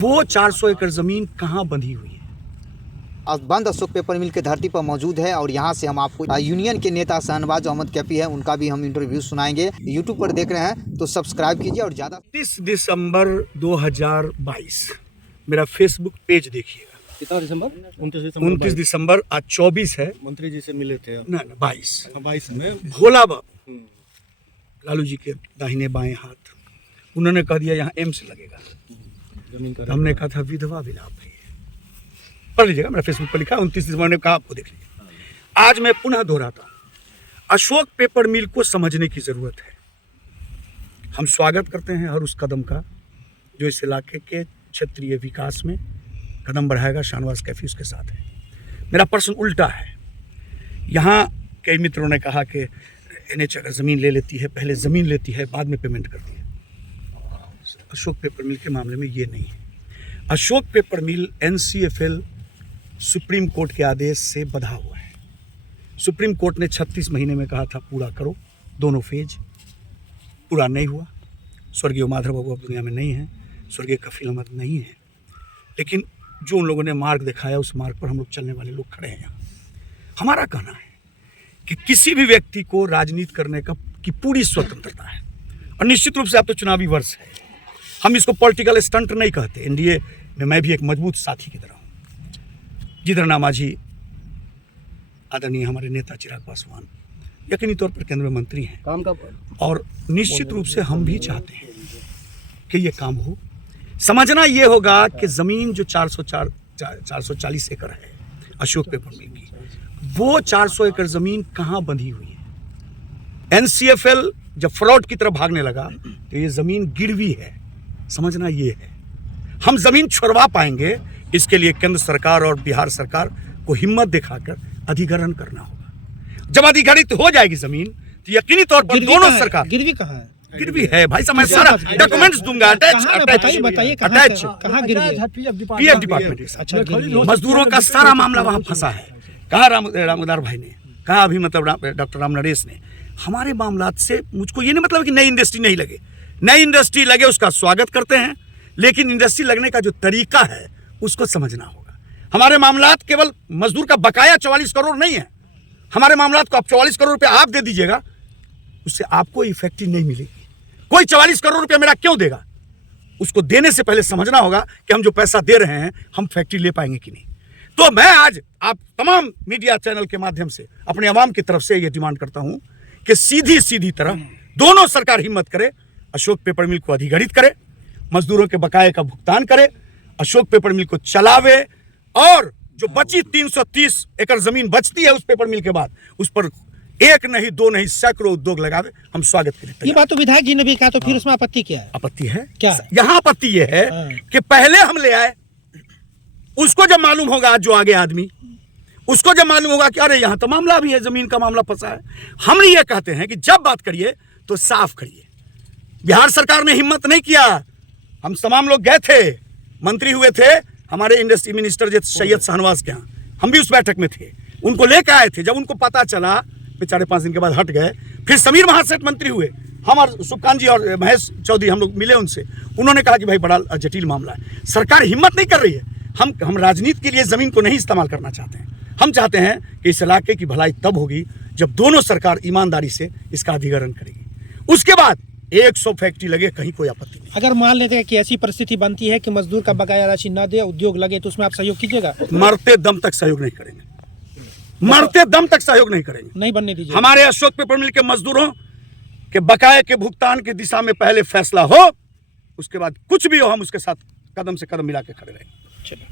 वो 400 एकड़ जमीन कहाँ बंधी हुई है? बंद अशोक पेपर मिल के धरती पर मौजूद है और यहाँ से हम आपको यूनियन के नेता शहनवाज अहमद कैफी है, उनका भी हम इंटरव्यू सुनाएंगे। यूट्यूब पर देख रहे हैं तो सब्सक्राइब कीजिए और ज़्यादा। 30 दिसंबर 2022 मेरा फेसबुक पेज देखिएगा। कितना दिसंबर? 29 दिसंबर आज 24 है। मंत्री जी से मिले थे ना 22 में भोला बाबू लालू जी के दाहिने बाएं हाथ, उन्होंने कह दिया यहाँ एम्स लगेगा। जमीन का हमने कहा था विधवा विलाप है, पढ़ लीजिएगा, मेरा फेसबुक पर लिखा 29 दिसंबर ने कहा, आपको देख लीजिए। आज मैं पुनः दोहराता हूँ, अशोक पेपर मिल को समझने की जरूरत है। हम स्वागत करते हैं हर उस कदम का जो इस इलाके के क्षेत्रीय विकास में कदम बढ़ाएगा। शहनवाज कैफी उसके साथ है। मेरा प्रश्न उल्टा है। यहाँ कई मित्रों ने कहा कि एनएच अगर ज़मीन ले लेती है, पहले ज़मीन लेती है बाद में पेमेंट करती है। अशोक पेपर मिल के मामले में ये नहीं है। अशोक पेपर मिल NCFL सुप्रीम कोर्ट के आदेश से बंधा हुआ है। सुप्रीम कोर्ट ने 36 महीने में कहा था पूरा करो, दोनों फेज पूरा नहीं हुआ। स्वर्गीय माधव बाबू अब दुनिया में नहीं है, स्वर्गीय कफील अहमद नहीं है, लेकिन जो उन लोगों ने मार्ग दिखाया उस मार्ग पर हम लोग चलने वाले लोग खड़े हैं। यहाँ हमारा कहना है कि किसी भी व्यक्ति को राजनीति करने की पूरी स्वतंत्रता है, और निश्चित रूप से अब तो चुनावी वर्ष है, हम इसको पॉलिटिकल स्टंट नहीं कहते। एनडीए में मैं भी एक मजबूत साथी की तरह हूँ। जिधर माझी आदरणीय हमारे नेता चिराग पासवान यकीनी तौर पर केंद्रीय मंत्री हैं काम का, और निश्चित रूप से हम भी चाहते हैं कि ये काम हो। समझना ये होगा कि ज़मीन जो 440 एकड़ है अशोक पेपर मिल की, वो 400 एकड़ ज़मीन कहाँ बंधी हुई है? NCFL जब फ्रॉड की तरफ भागने लगा तो ये ज़मीन गिरवी है। समझना ये है, हम ज़मीन छुड़वा पाएंगे, इसके लिए केंद्र सरकार और बिहार सरकार को हिम्मत दिखाकर अधिग्रहण करना होगा। जब अधिग्रहित हो जाएगी ज़मीन तो यकीनी तौर पर दोनों सरकार। गिरवी कहाँ है? गिरवी है भाई साहब, मैं सारा डॉक्यूमेंट्स दूंगा। बताइए कहाँ गिरवी है? PF department. अच्छा, मजदूरों का सारा मामला वहाँ फंसा है। कहा रामदार भाई ने, कहा अभी मतलब डॉक्टर राम नरेश ने, हमारे मामलात से मुझको ये नहीं मतलब कि नई इंडस्ट्री नहीं लगे, नई इंडस्ट्री लगे उसका स्वागत करते हैं, लेकिन इंडस्ट्री लगने का जो तरीका है उसको समझना होगा। हमारे मामलात केवल मजदूर का बकाया 44 करोड़ नहीं है। हमारे मामलात को आप 44 करोड़ रुपया आप दे दीजिएगा, उससे आपको इफेक्टिव नहीं मिलेगी। कोई 44 करोड़ रुपया मेरा क्यों देगा? उसको देने से पहले समझना होगा कि हम जो पैसा दे रहे हैं हम फैक्ट्री ले पाएंगे कि नहीं। तो मैं आज आप तमाम मीडिया चैनल के माध्यम से अपने अवाम की तरफ से ये डिमांड करता हूं कि सीधी तरह दोनों सरकार हिम्मत करे, अशोक पेपर मिल को अधिग्रहित करे, मजदूरों के बकाये का भुगतान करे, अशोक पेपर मिल को चलावे, और जो बची 330 एकड़ जमीन बचती है उस पेपर मिल के बाद उस पर एक नहीं दो नहीं सैकड़ों उद्योग लगावे। हम स्वागत करें। ये बात तो विधायक जी ने भी कहा, तो फिर उसमें आपत्ति क्या है? आपत्ति है क्या? यहाँ आपत्ति ये है कि पहले हम ले आए, उसको जब मालूम होगा, जो आगे आदमी उसको जब मालूम होगा कि अरे यहाँ तो मामला भी है, जमीन का मामला फंसा है। हम ये कहते हैं कि जब बात करिए तो साफ करिए। बिहार सरकार ने हिम्मत नहीं किया। हम तमाम लोग गए थे, मंत्री हुए थे हमारे इंडस्ट्री मिनिस्टर जो सैयद शहनवाज के यहाँ, हम भी उस बैठक में थे, उनको लेकर आए थे। जब उनको पता चला, बेचारे 5 दिन के बाद हट गए। फिर समीर महासेठ मंत्री हुए, हम और सुकांत जी और महेश चौधरी हम लोग मिले उनसे, उन्होंने कहा कि भाई बड़ा जटिल मामला है, सरकार हिम्मत नहीं कर रही है। हम राजनीति के लिए ज़मीन को नहीं इस्तेमाल करना चाहते हैं। हम चाहते हैं कि इस इलाके की भलाई तब होगी जब दोनों सरकार ईमानदारी से इसका अधिग्रहण करेगी। उसके बाद 100 फैक्ट्री लगे, कहीं कोई आपत्ति नहीं। अगर मान लेते हैं कि ऐसी परिस्थिति बनती है कि मजदूर का बकाया राशि न दे, उद्योग लगे, तो उसमें आप सहयोग कीजिएगा? मरते दम तक सहयोग नहीं करेंगे, मरते दम तक सहयोग नहीं करेंगे, नहीं बनने दीजिए। हमारे अशोक पेपर मिल के मजदूरों के बकाये के भुगतान की दिशा में पहले फैसला हो, उसके बाद कुछ भी हो हम उसके साथ कदम से कदम मिला के खड़े रहेंगे। चलिए।